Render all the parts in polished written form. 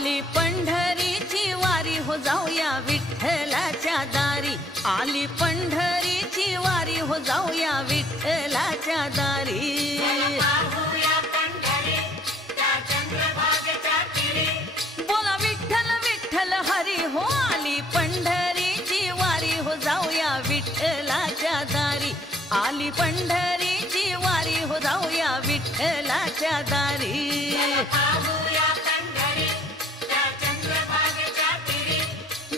आली पंढरीची वारी हो जाऊया विठ्ठलाच्या दारी, आली पंढरीची वारी हो जाऊया विठ्ठलाच्या दारी। बोला विठ्ठल विठ्ठल हरी हो, आली पंढरीची वारी हो जाऊया विठ्ठलाच्या दारी, आली पंढरीची वारी हो जाऊया विठ्ठलाच्या दारी।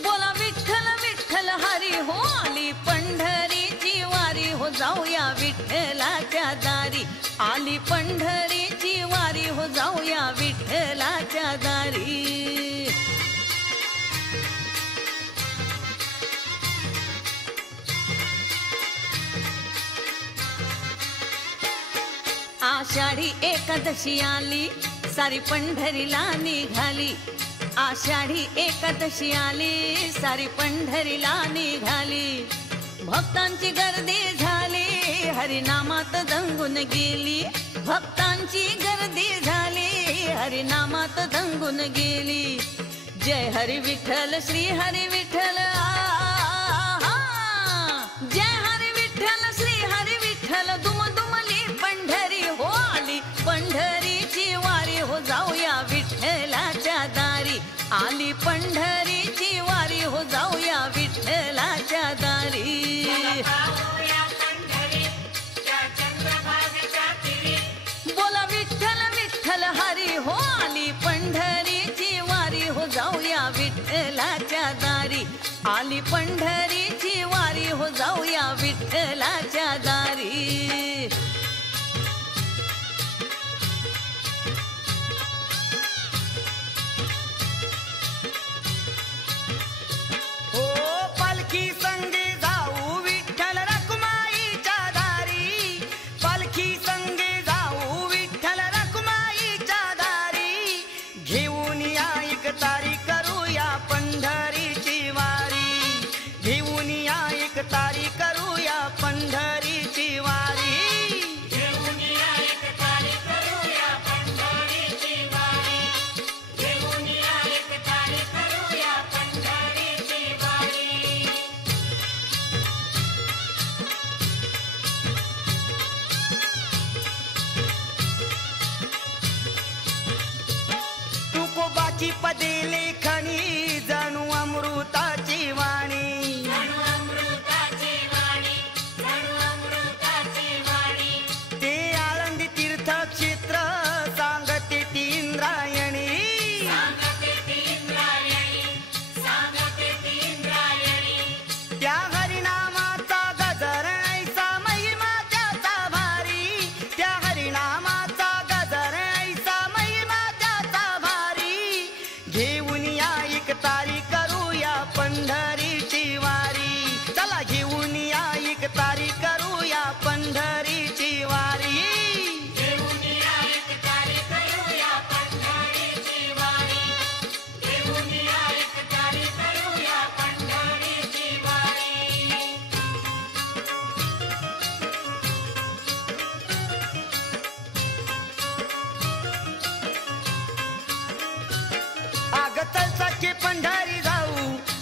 बोला विठ्ठल विठ्ठल हरी हो, आली पंढरीची वारी हो जाऊया विठ्ठलाच्या दारी, आली पंढरीची वारी हो जाऊया विठ्ठलाच्या दारी। आषाढी एकादशी आली सारी पंढरीला निघाली, आषाढी एकादशी आली सारी पंढरीला निघाली। भक्तांची गर्दी झाली हरिनामात दंगून गेली, भक्तांची गर्दी झाली हरिनामात दंगून गेली। जय हरी विठ्ठल श्री हरी विठ्ठल, जय हरी विठ्ठल श्री हरी विठ्ठल, दुमदुमली पंढरी हो, आली पंढरीची वारी हो जाऊया विठ्ठलाच्या दारी, आली पंढरीची वारी हो जाऊया विठ्ठलाच्या दारी। बोला विठ्ठल विठ्ठल हरी हो, आली पंढरीची वारी हो जाऊया विठ्ठलाच्या दारी, आली पंढरीची वारी हो जाऊया विठ्ठलाच्या दारी। पालखी संगे जाऊ विठ्ठल रखुमाईच्या दारी, पालखी संगे जाऊ विठ्ठल रखुमाईच्या दारी। घेऊन या एक तारी करूया पंढरीची वारी, घेऊन या एक तारी करूया पंढरीची वारी। तुकोबाची पदे लेखणी जणू अमृताची वाणी, ते आळंदी तीर्थक्षेत्र सांगते ती इंद्रायणी। त्या हरिनामाचा गजर ऐसा महिमा त्याचा भारी, त्या हरिनामाचा गजर ऐसा महिमा त्याचा भारी। घेऊन या एक तारी करूया पंढरीची वारी, चला घेऊन या एक तारी करूया पंढरीची वारी। आगतलसाचे पंढरी जाऊ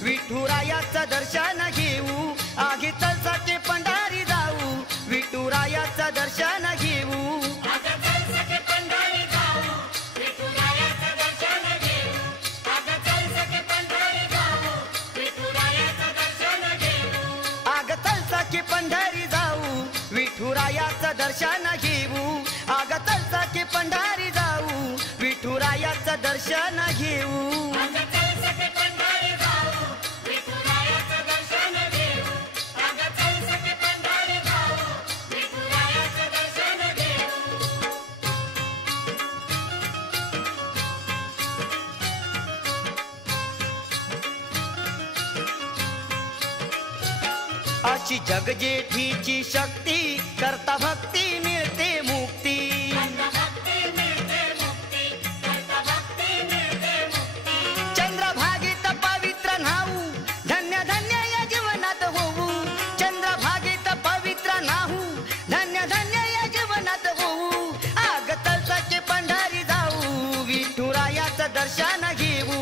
विठुरायाचं दर्शन घेऊ, आगे तलसाचे पंढरी जाऊ विठुरायाचं दर्शन घेऊ। आगतलसाचे पंढरी जाऊ विठुरायाचं दर्शन घेऊ, आगतलसाचे पंढरी जाऊ विठुरायाचं दर्शन घेऊ। अशी जगजेठीची शक्ती करता भक्ती मिळते मुक्ती, चंद्रभागेत पवित्र न्हाऊ धन्य धन्य या जीवनात होऊ, चंद्रभागेत पवित्र न्हाऊ धन्य धन्य या जीवनात होऊ। आगतलसाचे पंढरी जाऊ विठुरायाचं दर्शन घेऊ,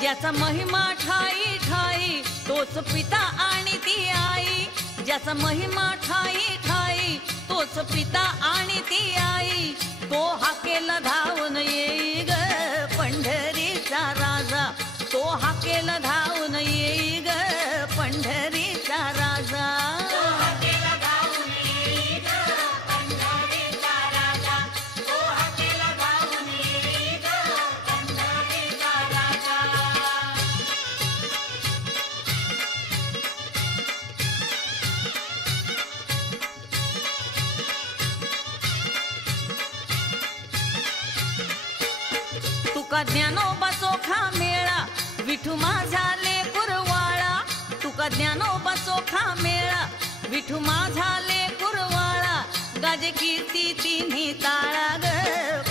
ज्याचा महिमा ठाई ठाई तोच पिता आणि ती आई, ज्याचा महिमा ठाई ठाई तोच पिता आणि ती आई, तो हाकेला धावून येई ग पंढरीचा राजा, तो हाकेला धावून येई ग पंढरीचा राजा. तुका ज्ञानोबा चोखा मेळा विठू माझा लेकुरवाळा, तुका ज्ञानोबा चोखा मेळा विठू माझा लेकुरवाळा, गाजे कीर्ती तिन्ही ताळा ग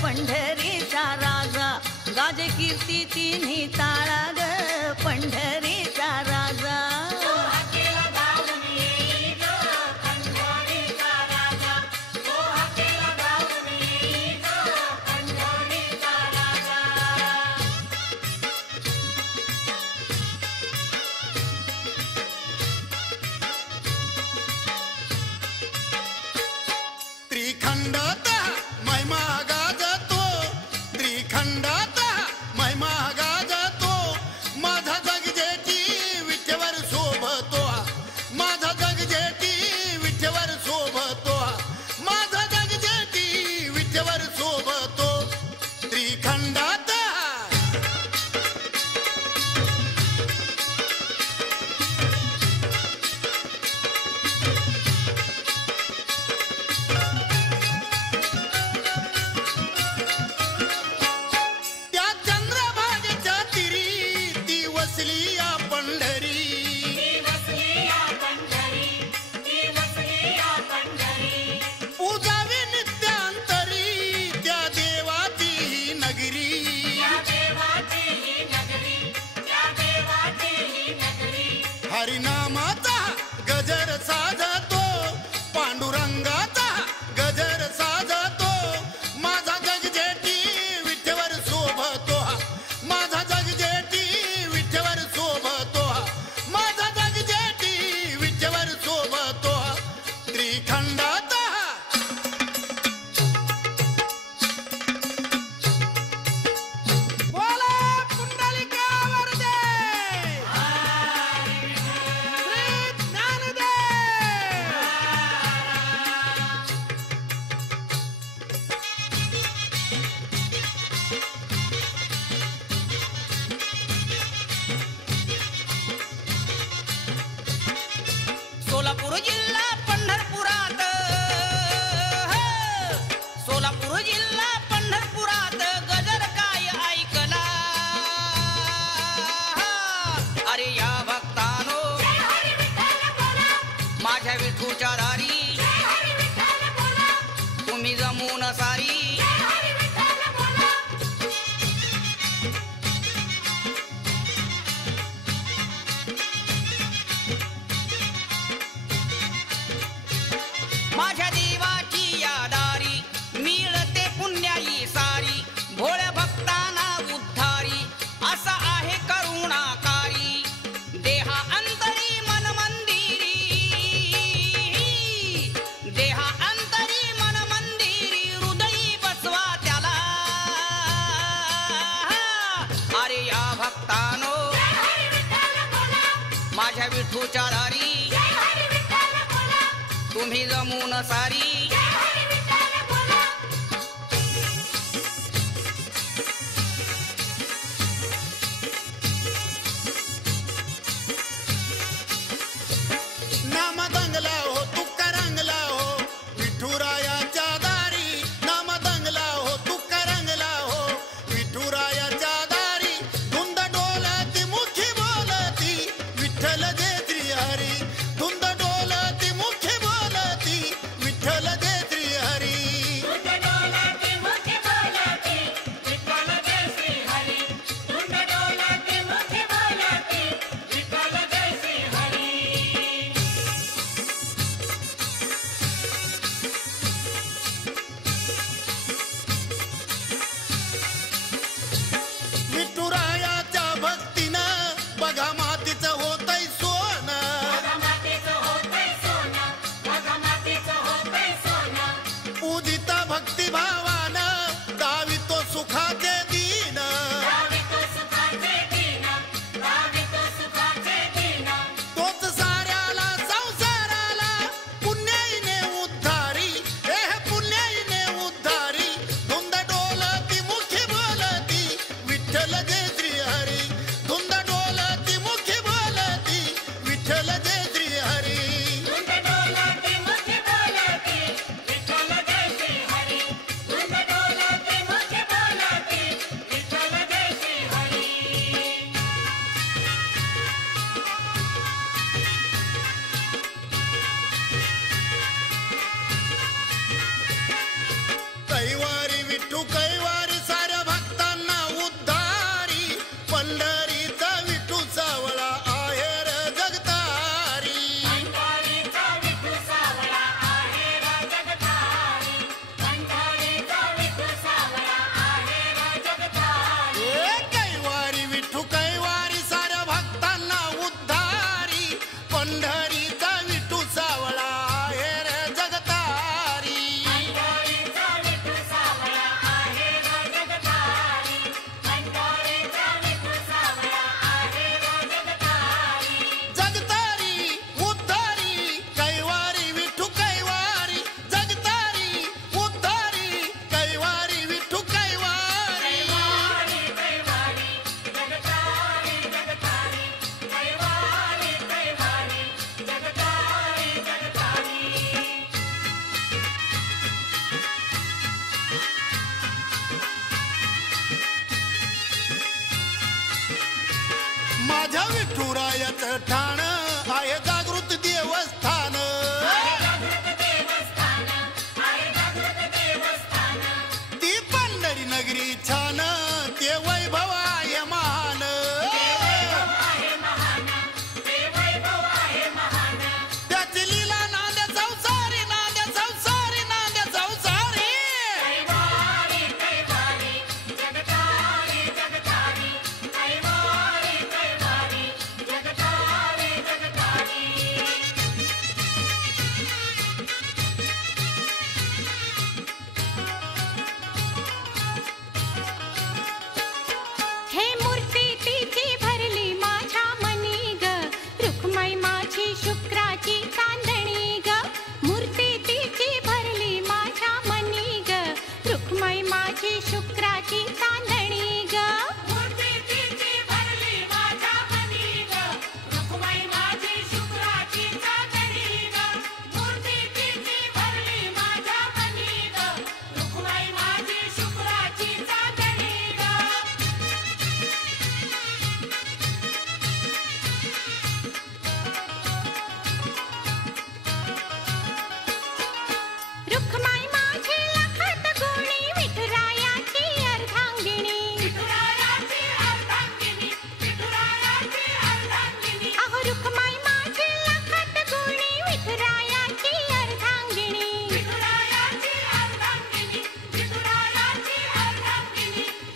पंढरीचा राजा, गाजे कीर्ती तिन्ही ताळा ग पंढरीचा राजा. त्रिखंडात महिमा गाजतो, त्रिखंडात महिमा गाजतो, माझा जगजेठी विठ्ठवर शोभतो, माझा जगजेठी विठ्ठवर शोभतो, माझा जगजेठी विठ्ठवर शोभतो. त्रिखंडात हरिनामाचा गजर साजतो, पांडुरंगाचा गजर साजतो, माझा जगजेठी विठ्ठवर शोभतो, माझा जगजेठी विठ्ठवर शोभतो, माझा जगजेठी विठ्ठवर शोभतो. त्रिखंडात सोलापूर जिल्हा पंढरपुरात, सोलापूर जिल्हा पंढरपुरात गजर काय ऐकला, अरे या भक्तानो माझ्या विठूच्या दारी तुम्ही जमून सारी, माझ्या देवाची यादारी मिळते पुण्याई सारी, भोळ्या भक्तांना उद्धारी असा आहे करुणाकारी, देहा अंतरी मन मंदिरी, देहा अंतरी मन मंदिरी हृदयी बसवा त्याला, अरे या भक्तानो माझ्या विठूच्या दारी तुम्ही जमून सारी, नाम दंगला हो तुका रंगला हो विठुरायाच्या दारी, नाम दंगला हो तुका रंगला हो विठुरायाच्या दारी, धुंद डोलती मुखी बोलती विठ्ठल जे श्री हरी, धुंद डोलती मुखी बोलती विठ्ठल जे विठू कैवारी साऱ्या भक्तांना उद्धारी पंढरीचा विठू सावळा आहे रे जगतारी कैवारी विठू कैवारी साऱ्या भक्तांना उद्धारी पंढरीचा विठू सावळा आहे रे जगतारी जगतारी उद्धारी कैवारी विठू कैवारी जगतारी उद्धारी कैवारी विठू कैवारी माझ्या विठुरायाचं ठाण आहे जागृत देवस्थान ती पंढरी नगरी छान ते वैभव आहे महान त्याची लीला नांद्या संसारी नांद्या संसारी नांद्या संसारी हे मूर्ती तिची भरली माझ्या मनी ग रुक्माई माझी शुक्राची चांदणी ग मूर्ती तिची भरली माझ्या मनी ग रुक्माई माझी शुक्राची चांदणी ग रुक्माई माझी लखत गुणी विठुरायाची अर्धांगिनी अहो रुक्माई माझी लखत गुणी विठुरायाची अर्धांगिनी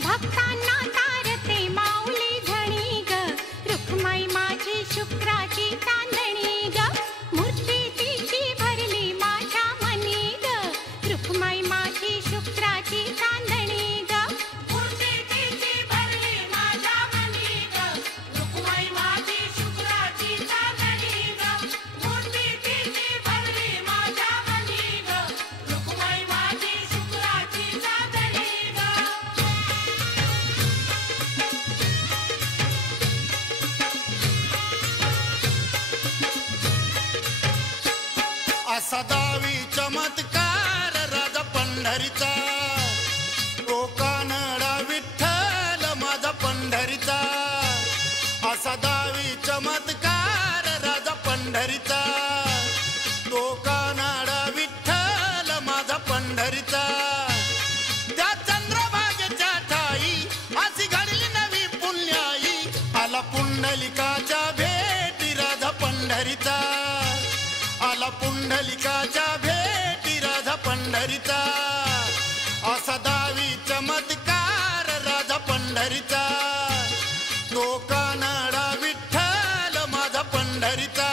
भक्तांना तारते माऊली झणी ग रुक्माई माझी शुक्राची चांदणी ग मूर्ती तिची भरली माझ्या मनी ग रुक्माई माझी शुक्राची चांदणी ग असा दावी चमत्कार राजा पंढरीचा तो कानडा विठ्ठल माझा पंढरीचा असा दावी चमत्कार राजा पंढरीचा तो कानडा विठ्ठल माझा पंढरीचा त्या चंद्रभागेच्या ठाई अशी घडली नवी पुण्याई आला पुंडलिकाच्या भेटी राजा पंढरीचा आला पुंडलिकाच्या भेटी राजा पंढरीचा असा दावी चमत्कार राजा पंढरीचा तो कानडा विठ्ठल माझा पंढरीचा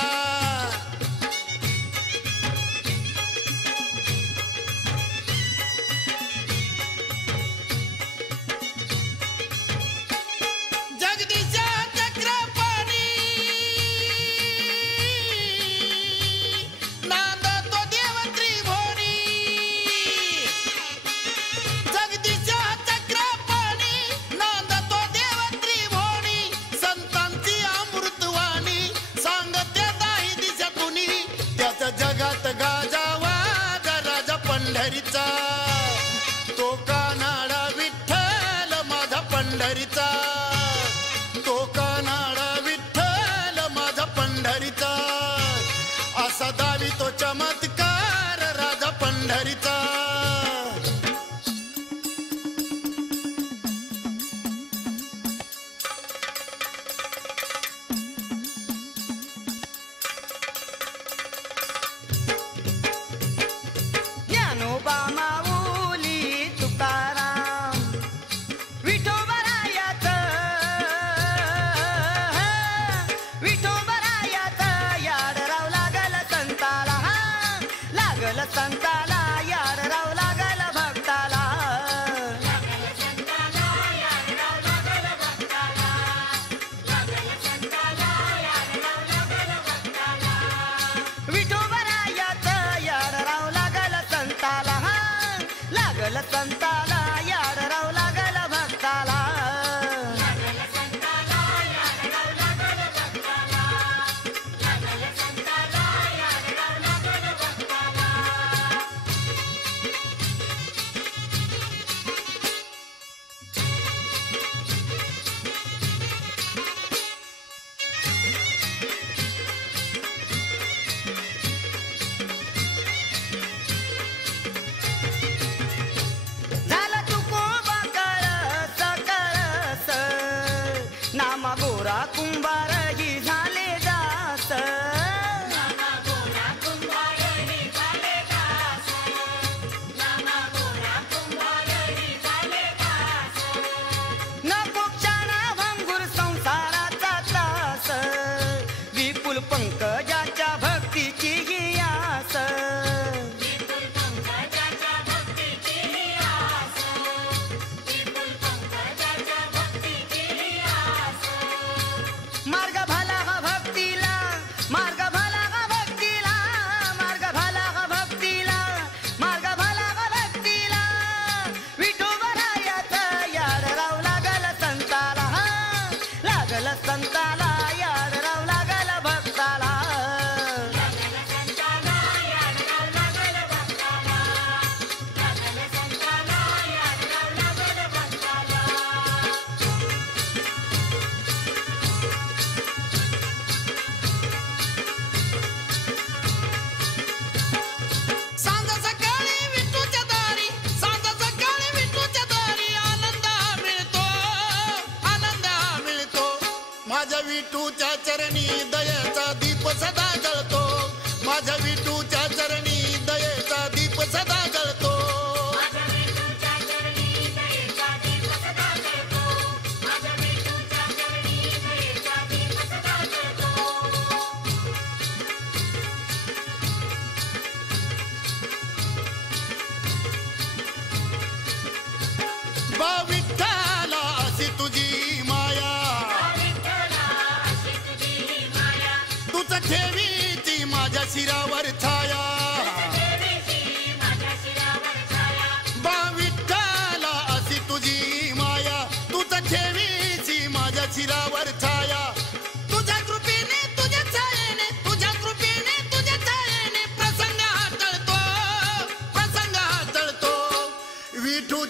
जगदीशा चक्रपाणी नांद तो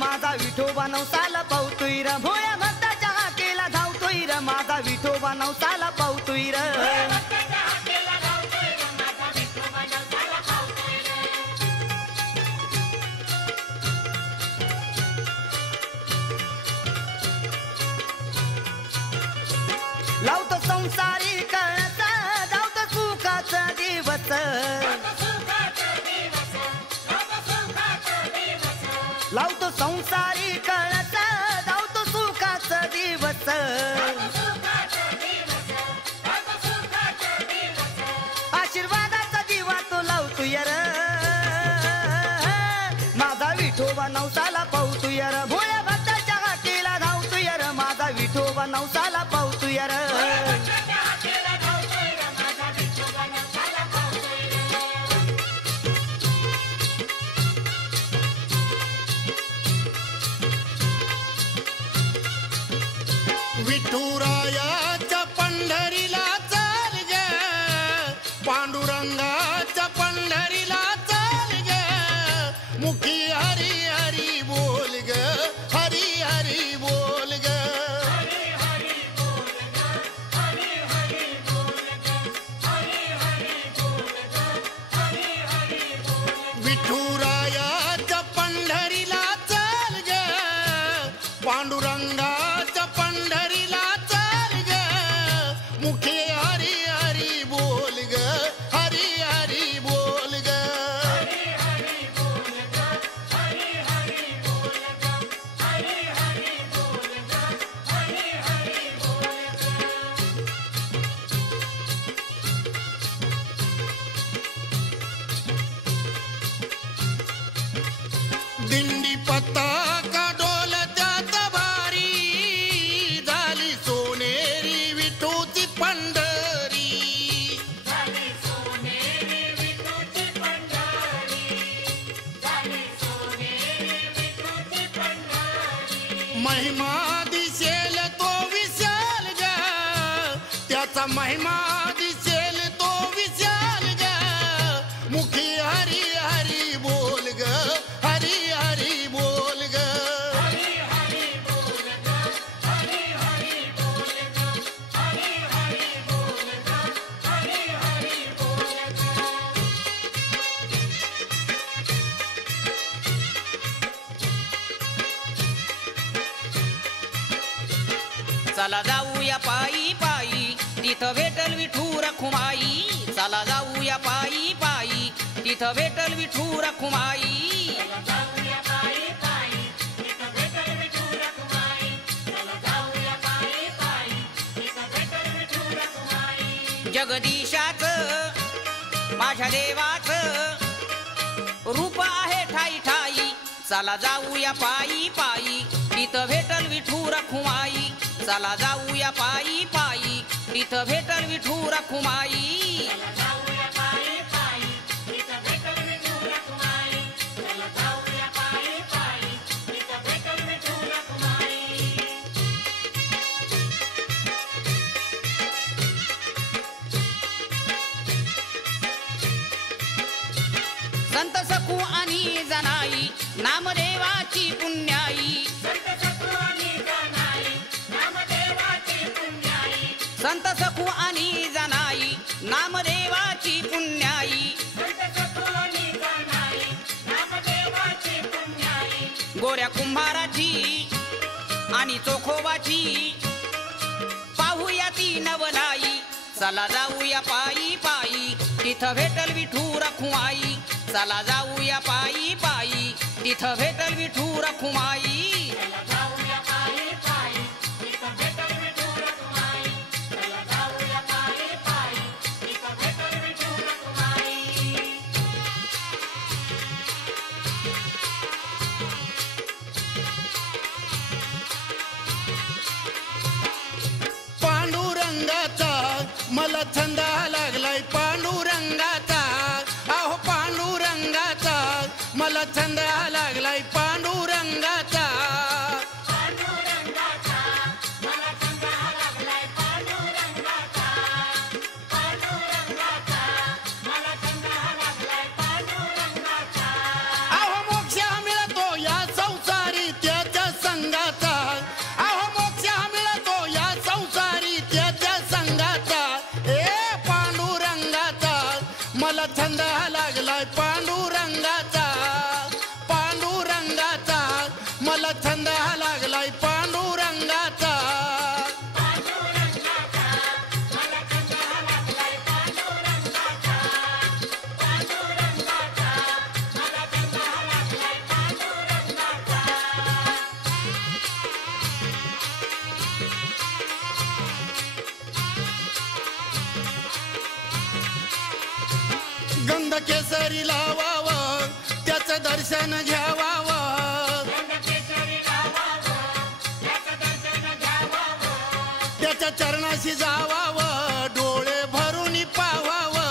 माझा विठोबा नवसाला पावतोय र भोळ्या भक्ताच्या हाकेला धावतोय र माझा विठोबा नवसाला पावतोय र लावतो संसारी कळत जावतो सुखाचा दिवस लावतो संसारी कळत जावतो सुखाचा दिवस आशीर्वादाचा दिवा तो लावतो यार माझा विठोबा नवसाला पावतो यार भोळ्या भक्ताच्या हाकेला धावतो यार माझा विठोबा नवसाला पावतो यार विठुरायाच्या पंढरीला चाल ग पांडुरंगाच्या पंढरीला चाल ग मुखी हरी हरी बोल ग हरी हरी बोल ग विठुरायाच्या पंढरीला चाल ग पांडुरंगाच्या पंढरीला चाल ग मुखी हरी हरी बोल ग हरी हरी बोल ग दिंडी पताका डोलत्यात भारी झाली सोनेरी विठूची पंढरी महिमा दिसेल तो विशाल ग त्याचा महिमा दिसेल तो विशाल ग मुखी हरी हरी बोल ग हरी हरी बोल ग चला जाऊया पायी पायी तिथं भेटल विठू रखुमाई चला जाऊया पायी पायी तिथं भेटल विठू रखुमाई जगदीशाच माझ्या देवाचं रूप आहे ठाई ठाई चला जाऊया पायी पायी तिथं भेटल विठू रखुमाई चला जाऊया पायी पायी तिथं भेटल विठू रखुमाई संत सखू आणि जनाई नामदेवाची पुण्याई संत सखू आणि जनाई नामदेवाची पुण्याई गोऱ्या कुंभाराची आणि चोखोबाची पाहूया ती नवलाई चला जाऊया पायी पायी तिथं भेटल विठू रखुमाई चला जाऊया पायी पायी तिथं भेटल विठू रखुमाई पांडुरंगाचा मला छंद लागलाय पांडुरंगाचा अहो पांडुरंगाचा मला छंद लागलाय पांडुरंगाचा अहो मोक्ष मिळतो या संसारी मला छंद हा लागलाय पांडुरंगाचा. गंध केसरी लावावं त्याचं दर्शन घ्यावावं. त्याच्या चरणाशी जावावं डोळे भरून पावावं.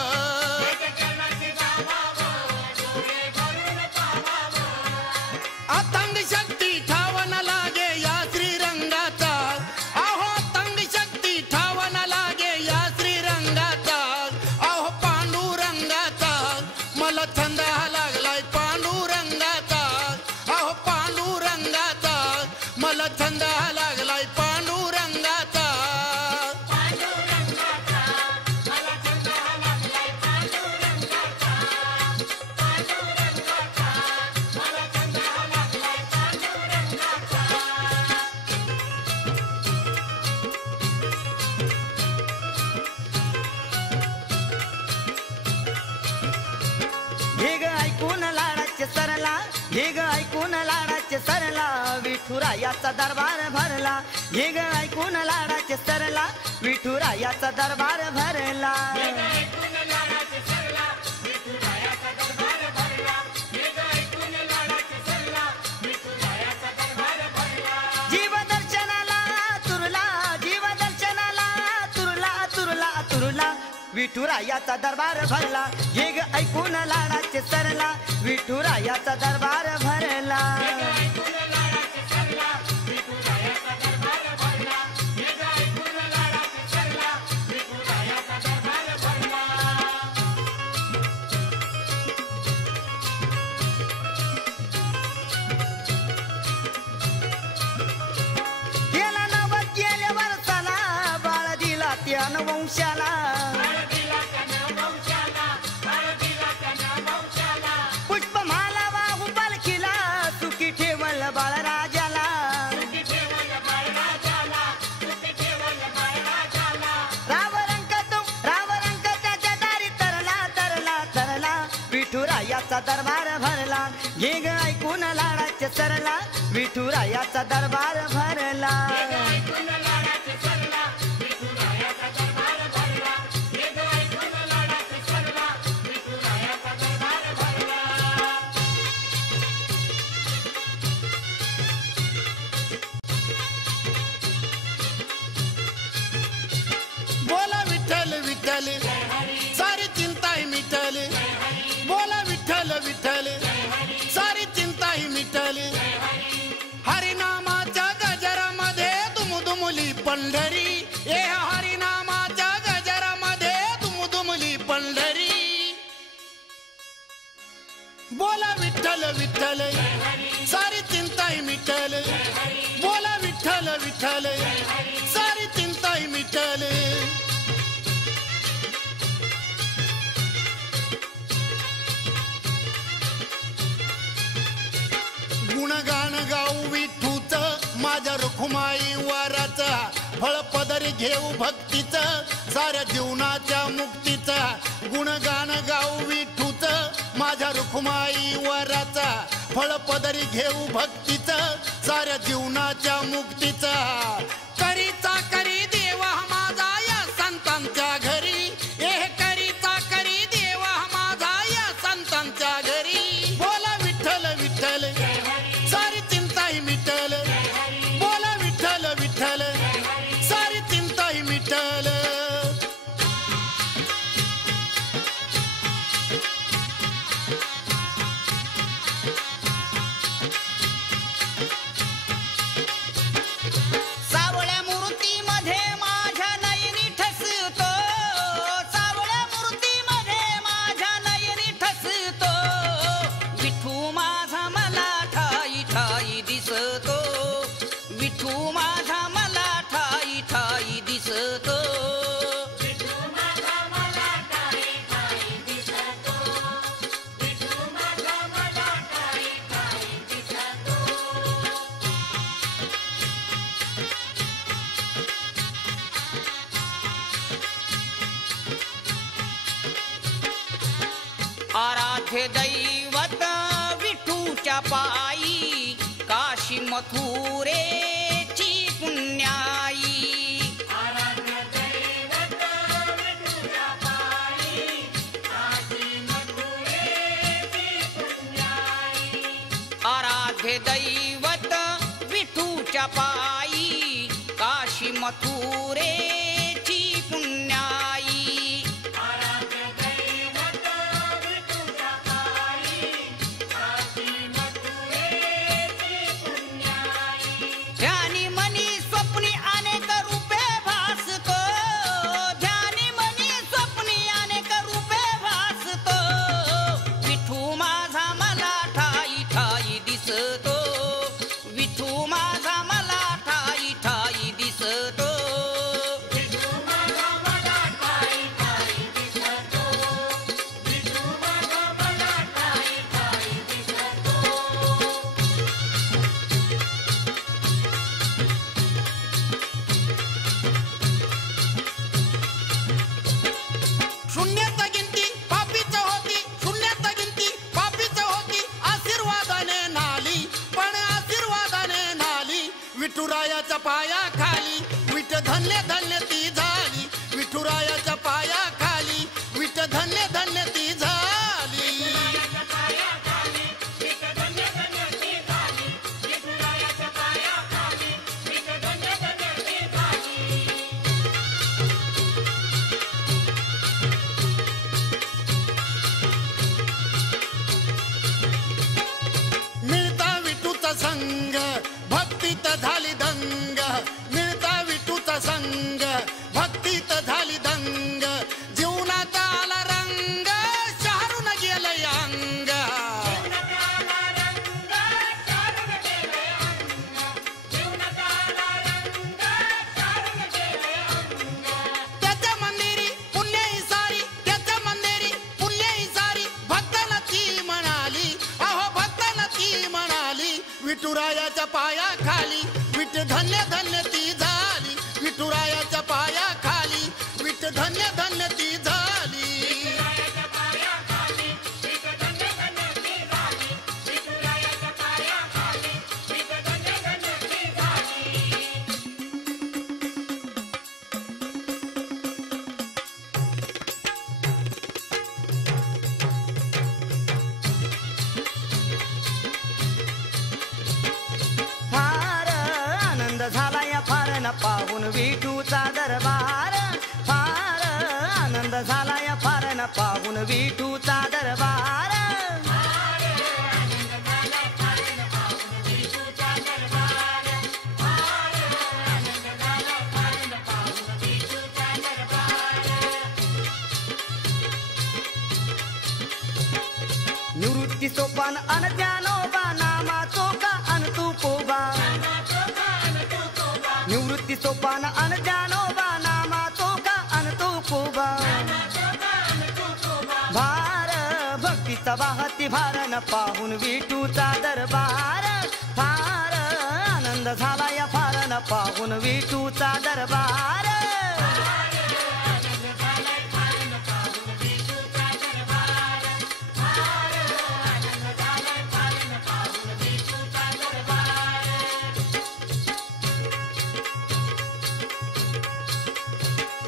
अतंग शक्ती ठावन लागे या श्रीरंगाचा. अहो अतंग शक्ती ठावन लागे या श्रीरंगाचा. अहो पांडुरंगाचा मला छंद हा लागलाय पांडुरंगाचा. अहो पांडुरंगाचा मला छंद हा लागलाय पांडुरंगाचा. हे ग ऐकून लाडाचे सरला, हे ग ऐकून लाडाचे सरला, विठुरायाचा दरबार भरला. हे ग ऐकून लाडाचे सरला, विठुरायाचा दरबार भरला. जीव दर्शनाला तुरला, जीव दर्शनाला तुरला तुरला तुरला, विठुरायाचा दरबार भरला. हे ग ऐकून लाडाचे सरला, विठुरायाचा दरबार भरला. गेला नवस गेल्या वर्षाला, बाळ दिला त्यान वंशाला. पुष्पमाला वाहू पालखीला, सुखी ठेवल बाळराजाला. राव रंक त्याच्या दारी तरला तरला तरला, विठुरायाचा दरबार भरला. हे ग ऐकून लाडाचे सरला, विठुरायाचा दरबार भरला. बोला विठ्ठल विठ्ठल सारी चिंताही मिटली. बोला विठ्ठल विठ्ठल सारी चिंताही मिटली. हरिनामाच्या गजरामध्ये दुमदुमली पंढरी. ए हरिनामाच्या गजरामध्ये दुमदुमली पंढरी. बोला विठ्ठल विठ्ठल सारी चिंताही मिटली. बोला विठ्ठल विठ्ठल सारी चिंताही मिटली. गुणगान गाऊ विठूच माझ्या रुखुमाई वाराचा. फळ पदरी घेऊ भक्तीच साऱ्या जीवनाच्या मुक्तीचा. गुणगान गाऊ विठूच माझ्या रुखुमाई वाराचा. फळ पदरी घेऊ भक्तीच साऱ्या जीवनाच्या मुक्तीचा. करीचा करी देवा माझा या संतांच्या घरी. ए करीचा करी देवा माझा या संतांच्या घरी. बोला विठ्ठल विठ्ठल सारी चिंताही मिटल. बोला विठ्ठल विठ्ठल सारी चिंताही मिटल. सावळे आराध्य दैवत विठूच्या पायी काशी मथुरेची पुण्याई आराध्य दैवत विठूच्या पायी काशी मथुरेची पुण्याई ध्यानी मनी स्वप्नी अनेक रूपे भासतो ध्यानी मनी स्वप्नी अनेक रूपे भासतो विठू माझा मला ठाई ठाई दिसतो विठू माझा मला ठाई ठाई दिसतो शून्यात गिनती पापीच होती शून्यात गिनती पापीच होती आशीर्वादाने नाली पण आशीर्वादाने नाली विठुरायाच्या पायाखाली विठ धन्य धन्य ती झाली विठुरायाच्या पायाखाली विठ धन्य धन्य ती झाली मिळता विठूचा संग भक्तीत झाली दंग मिळता विठूचा संग भक्तीत झाली दंग जीवनाचा आला रंग शहरून गेलं अंग त्याच्या मंदिरी पुण्यही सारी त्याच्या मंदिरी पुण्यही सारी भक्तांना ती म्हणाली अहो भक्तांना ती म्हणाली विठुरायाच्या पायाखाली विठ धन्य धन्य ती झाली विठुरायाच्या पायाखाली विठ धन्य धन्य ती झाली फार आनंद झाला या फार न पाहून विठूचा दरबार फार आनंद झाला या फार न पाहून विठूचा दरबार निवृत्ती सोपान अन ज्ञानोबा नामाचो का अन तू कोबा निवृत्ती सोपान अन ज्ञानोबा नामाचो का अन तू कोबा भार भक्तीचा वाहती भार न पाहून विठूचा दरबार फार आनंद झाला या फार न पाहून विठूचा दरबार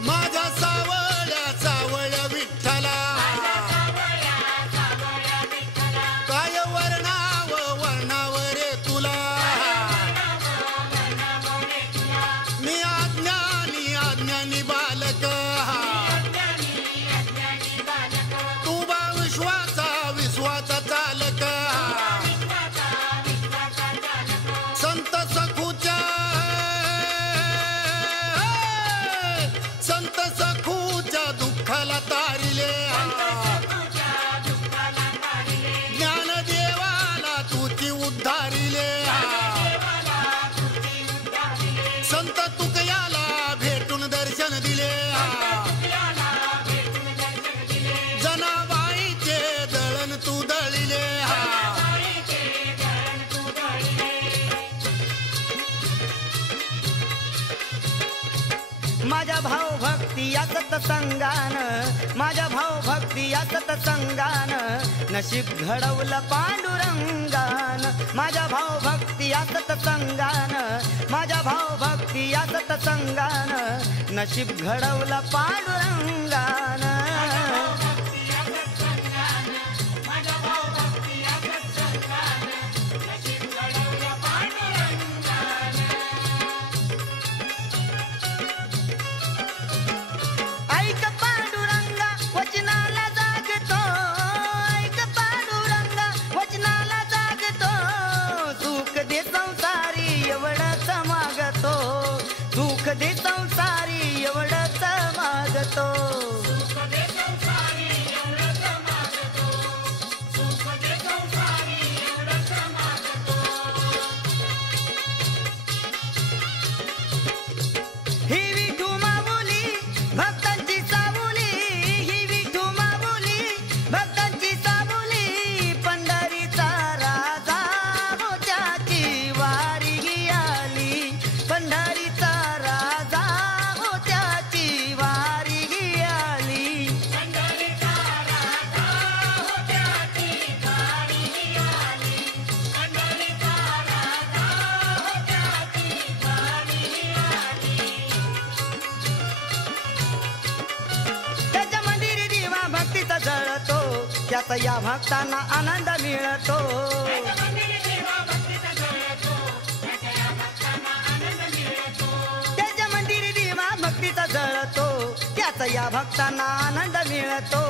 माझा सावळ्या सावळ्या विठ्ठला काय वर्णाव वर्णाव रे तुला मी अज्ञानी माझ्या भाव भक्ती या सतसंगान, माझ्या भाव भक्ती या सतसंगान, नशीब घडवलं पांडुरंगान. माझ्या भाव भक्ती या सतसंगान, माझ्या भाव भक्ती या सतसंगान, नशीब घडवलं पांडुरंगान. ऐक पांडुरंगा वचनाला जागतो, ऐक पांडुरंगा वचनाला जागतो, सुख दे संसारी एवढंच मागतो, सुख दे संसारी एवढंच मागतो. ही विठू माऊली भक्तांची सावली, ही विठू माऊली भक्तांची सावली, पंढरीचा राजा हो त्याची वारी आली, पंढरीचा राजा हो त्याची वारी आली. त्याच्या मंदिरी दिवा भक्तीचा जळतो, त्याचा या भक्तांना आनंद मिळतो. त्याच्या मंदिरी दिवा भक्तीचा जळतो, त्याचा या भक्तांना आनंद मिळतो.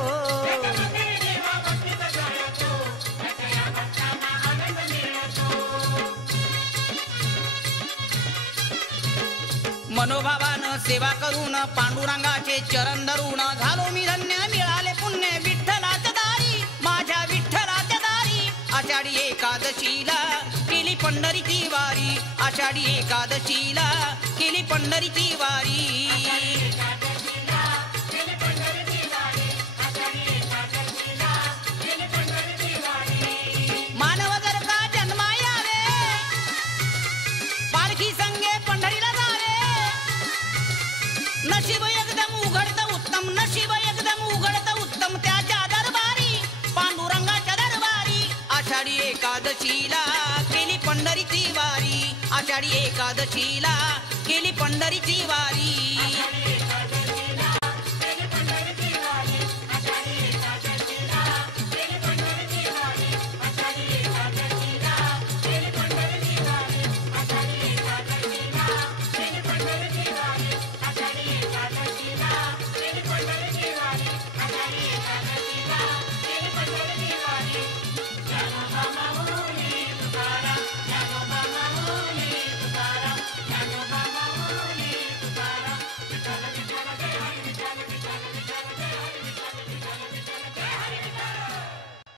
मनोभावानं सेवा करून पांडुरंगाचे चरण धरून झालो मी धन्य, मिळाले पुण्य विठ्ठलाच्या दारी, माझ्या विठ्ठलाच्या दारी. आषाढी एकादशीला केली पंढरीची वारी, आषाढी एकादशीला केली पंढरीची वारी. मानव जर का जन्मा यावे, पालखी संगे पंढरीला जावे, नशीब एकदम उघडतं उत्तम, नशीब एकदम उघडतं उत्तम त्याच्या दरबारी, पांडुरंगाच्या दरबारी. आषाढी एकादशीला केली पंढरीची वारी, आषाढी एकादशीला केली पंढरीची वारी.